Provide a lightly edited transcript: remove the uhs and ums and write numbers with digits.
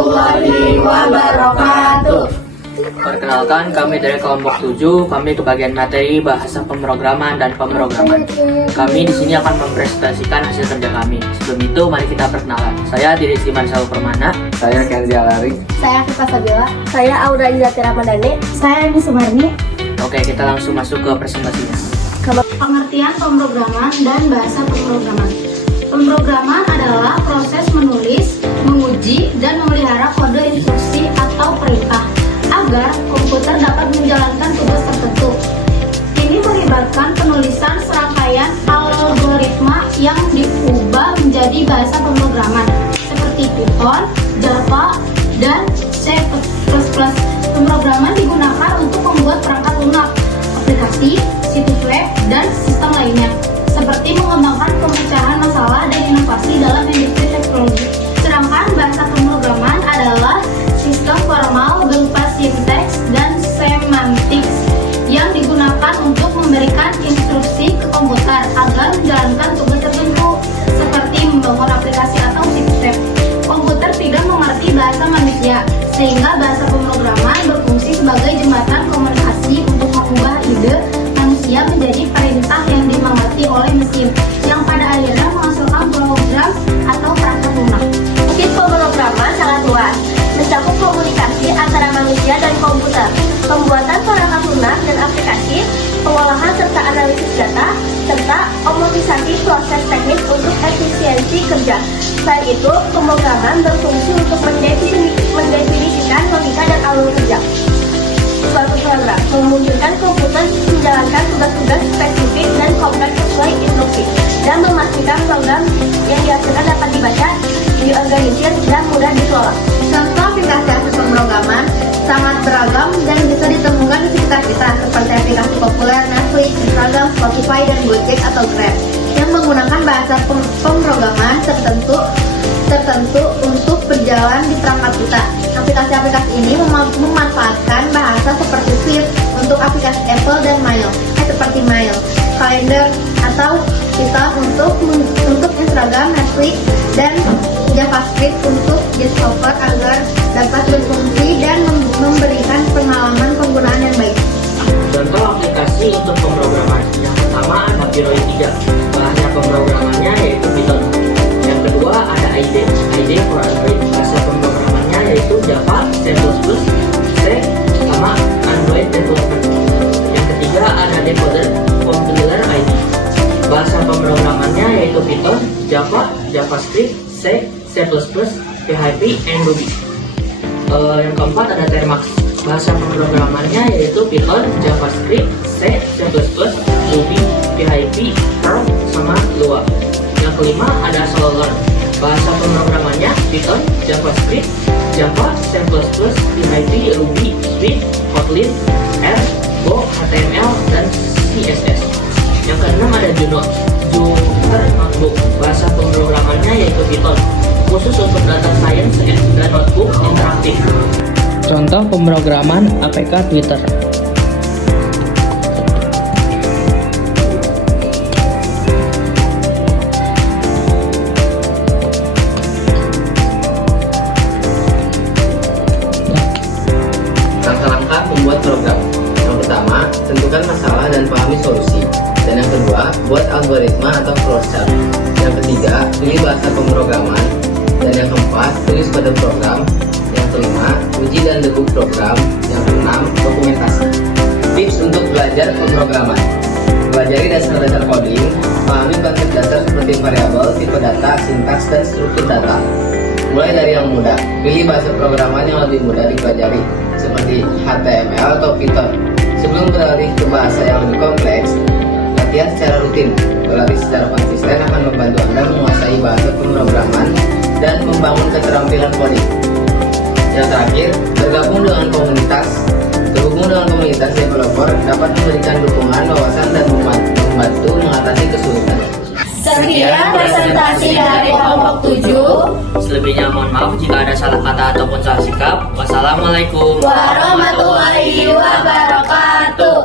warahmatullahi wabarakatuh. Perkenalkan, kami dari kelompok 7, kami kebagian materi bahasa pemrograman dan pemrograman. Kami di sini akan mempresentasikan hasil kerja kami. Sebelum itu, mari kita perkenalan. Saya Diri Siman Saul Permana. Saya Kenzi Alari. Saya Fifa Sabila. Saya Aura Izati Ramadhani. Saya Andi Sumarni. Oke, kita langsung masuk ke presentasinya. Pengertian pemrograman dan bahasa pemrograman. Pemrograman adalah proses menulis, menguji, dan memelihara kode instruksi atau perintah agar komputer dapat menjalankan tugas tertentu. Ini melibatkan penulisan serangkaian algoritma yang diubah menjadi bahasa pemrograman seperti Python, Java, dan C++. Pemrograman digunakan untuk membuat perangkat lunak, aplikasi, situs web, dan sistem lainnya, seperti mengembangkan pemecahan masalah dan inovasi dalam industri teknologi. Sedangkan bahasa pemrograman adalah sistem formal berupa sinteks dan semantics yang digunakan untuk memberikan instruksi ke komputer agar menjalankan tugas tertentu, seperti membangun aplikasi atau situs web. Komputer tidak mengerti bahasa manusia, sehingga bahasa pemrograman berfungsi sebagai jembatan komunikasi untuk mengubah ide manusia menjadi perintah yang dimengerti oleh mesin, yang pada akhirnya menghasilkan program atau perangkat lunak. Fungsi pemrograman sangat luas, mencakup komunikasi antara manusia dan komputer, pembuatan perangkat lunak dan aplikasi, pengolahan serta analisis data, serta otomatisasi proses teknis untuk efisiensi kerja. Selain itu, pemrograman berfungsi untuk mendefinisikan logika dan alur kerja. Suatu program memungkinkan komputer menjalankan tugas-tugas spesifik dan kompleks sesuai instruksi, dan memastikan program yang dihasilkan dapat dibaca, diorganisir, dan mudah dikelola. Contoh aplikasi pemrograman sangat beragam dan bisa ditemukan di sekitar kita, seperti aplikasi populer Netflix, Instagram, Spotify, dan Gojek atau Grab, yang menggunakan bahasa pemrograman tertentu untuk berjalan di perangkat kita. Aplikasi-aplikasi ini memanfaatkan bahasa seperti Swift untuk aplikasi Apple dan Mail, seperti Mail, Calendar, atau Python untuk Instagram, Netflix, dan JavaScript untuk developer agar dapat berfungsi dan memberikan pengalaman penggunaan yang baik. Contoh aplikasi untuk pemrograman. Yang pertama ada Android 3. Bahasa pemrogramannya yaitu Python. Yang kedua ada IDE for Android. Bahasa pemrogramannya yaitu Java, C++, C, sama Android Development. Yang ketiga ada Decoder Compiler ID. Bahasa pemrogramannya yaitu Python, Java, JavaScript, C, C++, PHP, and Ruby. Yang keempat ada Termax. Bahasa pemrogramannya yaitu Python, JavaScript, C++, Ruby, PHP, Perl, sama Lua. Yang kelima ada Solr. Bahasa pemrogramannya Python, JavaScript, Java, C++, PHP, Ruby, Swift, Kotlin, R, Go, HTML, dan CSS. Yang keenam ada Juno Notebook. Bahasa pemrogramannya yaitu Python, khusus untuk data science dan notebook interaktif. Contoh pemrograman APK Twitter. Langkah-langkah membuat program. Yang pertama, tentukan masalah dan pahami solusi. Dan yang kedua, buat algoritma atau flowchart. Yang ketiga, pilih bahasa pemrograman. Dan yang keempat, tulis kode program. Yang kelima, uji dan debug program. Yang keenam, dokumentasi. Tips untuk belajar pemrograman: pelajari dasar-dasar coding, pahami konsep dasar seperti variabel, tipe data, sintaks, dan struktur data. Mulai dari yang mudah, pilih bahasa programan yang lebih mudah dipelajari, seperti HTML atau Python. Sebelum beralih ke bahasa yang lebih kompleks, latihan secara rutin. Berlatih secara konsisten akan membantu Anda menguasai bahasa pemrograman dan membangun keterampilan coding. Yang terakhir, bergabung dengan komunitas developer dapat memberikan dukungan, wawasan, dan membantu mengatasi kesulitan. Sekian presentasi dari kelompok 7. Selebihnya mohon maaf jika ada salah kata ataupun salah sikap. Wassalamualaikum Warahmatullahi wabarakatuh.